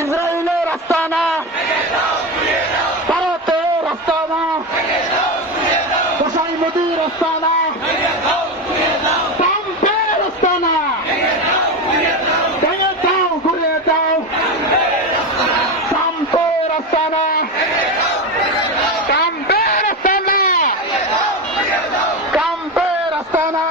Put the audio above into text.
ইসরায়েলের আস্তানা ভারতের আস্তানা গোসাই মোদীর আস্তানা ট্রাম্পের আস্তানা ভেঙে দাও, ঘুরিয়ে দাও। ট্রাম্পের আস্তানা ট্রাম্পের আস্তানা ট্রাম্পের আস্তানা